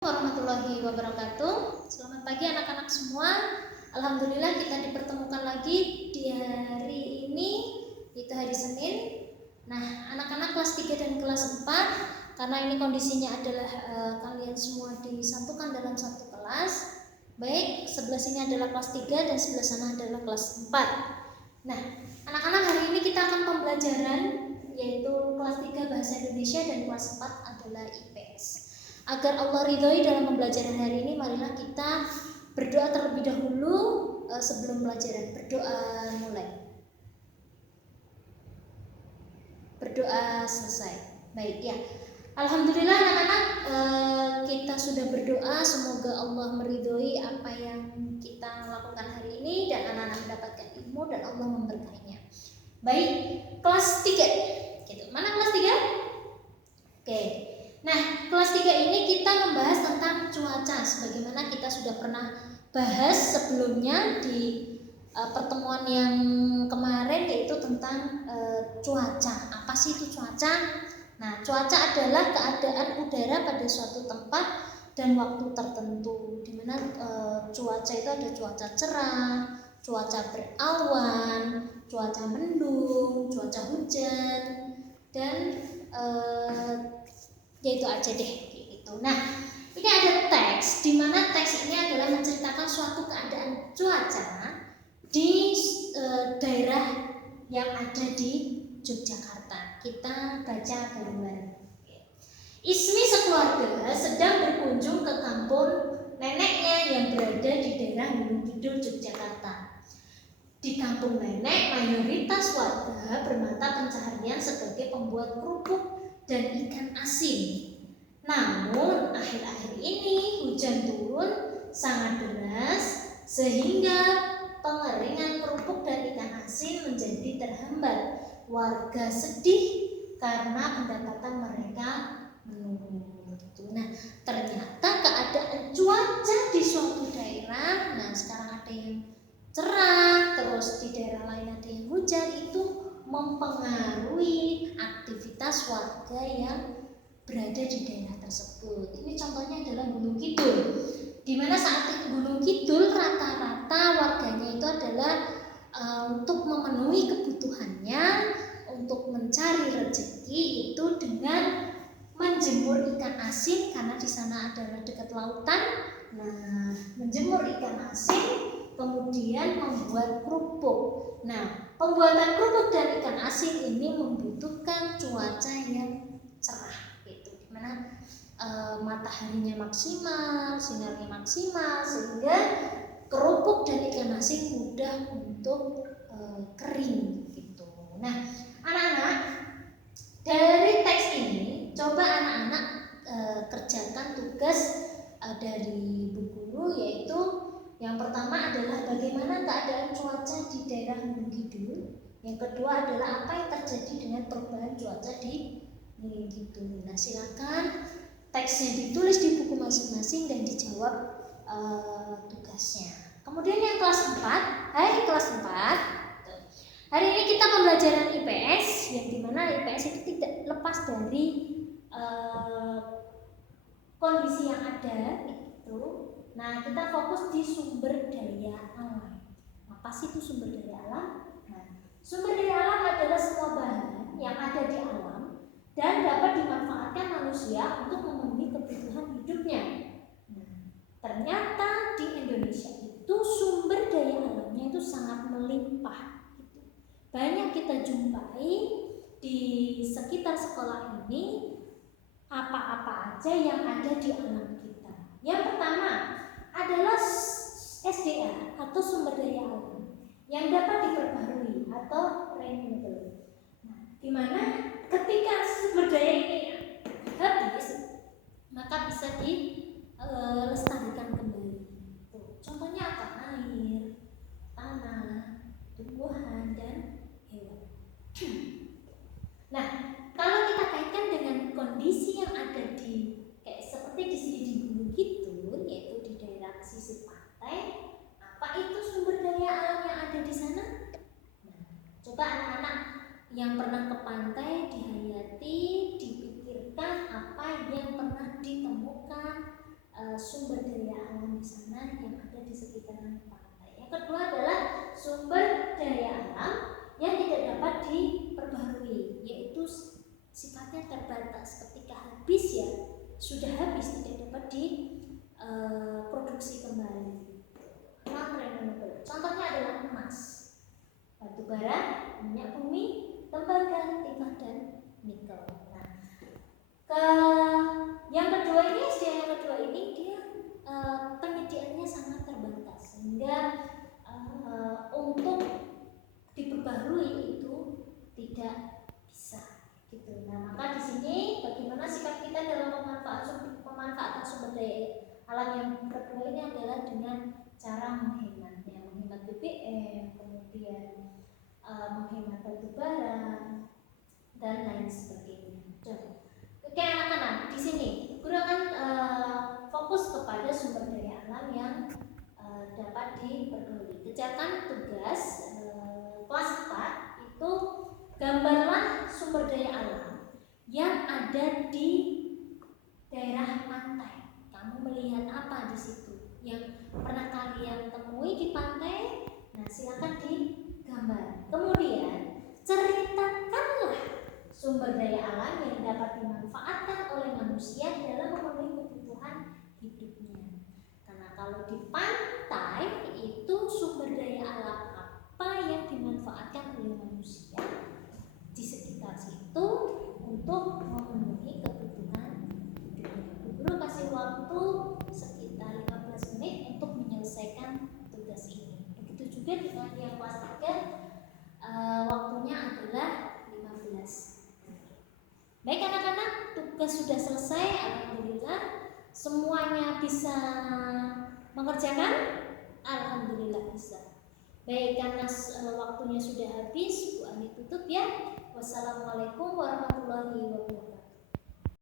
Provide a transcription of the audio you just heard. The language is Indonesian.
Warahmatullahi wabarakatuh. Selamat pagi anak-anak semua. Alhamdulillah kita dipertemukan lagi di hari ini, itu hari Senin. Nah, anak-anak kelas 3 dan kelas 4, karena ini kondisinya adalah kalian semua disatukan dalam satu kelas. Baik, sebelah sini adalah kelas 3 dan sebelah sana adalah kelas 4. Nah, anak-anak, hari ini kita akan pembelajaran yaitu kelas 3 bahasa Indonesia dan kelas 4 adalah IPS. Agar Allah ridhoi dalam pembelajaran hari ini, marilah kita berdoa terlebih dahulu sebelum pelajaran. Berdoa mulai. Berdoa selesai. Baik ya. Alhamdulillah anak-anak, kita sudah berdoa, semoga Allah meridhoi apa yang kita lakukan hari ini dan anak-anak mendapatkan ilmu dan Allah memberkahinya. Baik, kelas 3. Gitu. Mana kelas 3? Oke. Nah, kelas 3 ini kita membahas tentang cuaca, sebagaimana kita sudah pernah bahas sebelumnya di pertemuan yang kemarin, yaitu tentang cuaca. Apa sih itu cuaca? Nah, cuaca adalah keadaan udara pada suatu tempat dan waktu tertentu, di mana cuaca itu ada cuaca cerah, cuaca berawan, cuaca mendung, cuaca hujan, dan ya itu aja deh gitu. Nah, ini ada teks di mana teks ini adalah menceritakan suatu keadaan cuaca di daerah yang ada di Yogyakarta. Kita baca bareng-bareng. Ismi sekeluarga sedang berkunjung ke kampung neneknya yang berada di daerah Gunung Kidul, Yogyakarta. Di kampung nenek, mayoritas warga bermata pencaharian sebagai pembuat kerupuk dan ikan asin. Namun akhir-akhir ini hujan turun sangat deras sehingga pengeringan kerupuk dan ikan asin menjadi terhambat. Warga sedih karena pendapatan mereka menurun. Nah, ternyata keadaan cuaca di suatu daerah, nah sekarang ada yang cerah, terus di daerah lain ada yang hujan, itu mempengaruhi aktivitas warga yang berada di daerah tersebut. Ini contohnya adalah Gunung Kidul, di mana saat Gunung Kidul rata-rata warganya itu adalah untuk memenuhi kebutuhannya, untuk mencari rezeki itu dengan menjemur ikan asin, karena di sana adalah dekat lautan. Nah, menjemur ikan asin, kemudian membuat kerupuk. Nah, pembuatan kerupuk dan ikan asin ini membutuhkan cuaca yang cerah, gitu, dimana mataharinya maksimal, sinarnya maksimal, sehingga kerupuk dan ikan asin mudah untuk kering, gitu. Nah, anak-anak, dari teks ini coba anak-anak kerjakan tugas dari Bu Guru, yaitu yang pertama adalah bagaimana keadaan cuaca di daerah Gunung Kidul. Yang kedua adalah apa yang terjadi dengan perubahan cuaca di Gunung Kidul. Nah, silakan teksnya ditulis di buku masing-masing dan dijawab tugasnya. Kemudian yang kelas 4, hai kelas 4. Hari ini kita pembelajaran IPS, yang dimana IPS itu tidak lepas dari kondisi yang ada itu. Nah, kita fokus di sumber daya alam. Apa sih itu sumber daya alam? Nah, sumber daya alam adalah semua bahan yang ada di alam dan dapat dimanfaatkan manusia untuk memenuhi kebutuhan hidupnya. Nah, ternyata di Indonesia itu sumber daya alamnya itu sangat melimpah. Banyak kita jumpai di sekitar sekolah ini apa-apa aja yang ada di alam kita. Yang pertama adalah SDA atau sumber daya alam yang dapat diperbarui atau renewable. Nah, dimana ketika sumber daya ini habis, maka bisa dilestarikan kembali. Contohnya apa? Air, tanah, tumbuhan, dan hewan. Nah, kalau kita kaitkan dengan kondisi yang ada di seperti di sini di Gunung Kidul, yaitu di daerah pesisir pantai, apa itu sumber daya alam yang ada di sana? Nah, coba anak-anak yang pernah ke pantai dihayati, dipikirkan apa yang pernah ditemukan sumber daya alam di sana yang ada di sekitaran pantai. Yang kedua adalah sumber daya alam yang tidak dapat diperbarui, yaitu sifatnya terbatas. Ketika habis ya sudah habis, tidak dapat diproduksi kembali. Non-renewable. Contohnya adalah emas, batu bara, minyak bumi, tembaga, timah dan nikel. Yang kedua ini, SDA yang kedua ini dia penyediaannya sangat terbatas sehingga untuk diperbarui itu tidak bisa gitu. Nah, maka di sini bagaimana sikap kita dalam pemanfaatan sumber daya alam yang kedua ini adalah dengan cara menghemat, ya, menghemat BBM, kemudian menghemat batu bara dan lain sebagainya. Oke anak-anak, di sini guru akan fokus kepada sumber daya alam yang dapat diperbarui. Kerjakan tugas kelas 4 itu gambarlah sumber daya alam yang ada di daerah pantai. Kamu melihat apa di situ yang pernah kalian temui di pantai? Nah, silakan digambar. Kemudian ceritakanlah sumber daya alam yang dapat dimanfaatkan oleh manusia dalam memenuhi kebutuhan hidupnya. Karena kalau di pantai itu sumber daya alam apa yang dimanfaatkan oleh manusia di sekitar situ untuk memenuhi kebutuhan hidupnya. Guru kasih waktu sekitar 15 menit untuk menyelesaikan tugas ini. Begitu juga dengan yang kelas 3, waktunya adalah 15. Baik anak-anak, tugas sudah selesai, alhamdulillah. Semuanya bisa mengerjakan? Alhamdulillah bisa. Baik, karena waktunya sudah habis, Bu Ani tutup ya. Wassalamualaikum warahmatullahi wabarakatuh.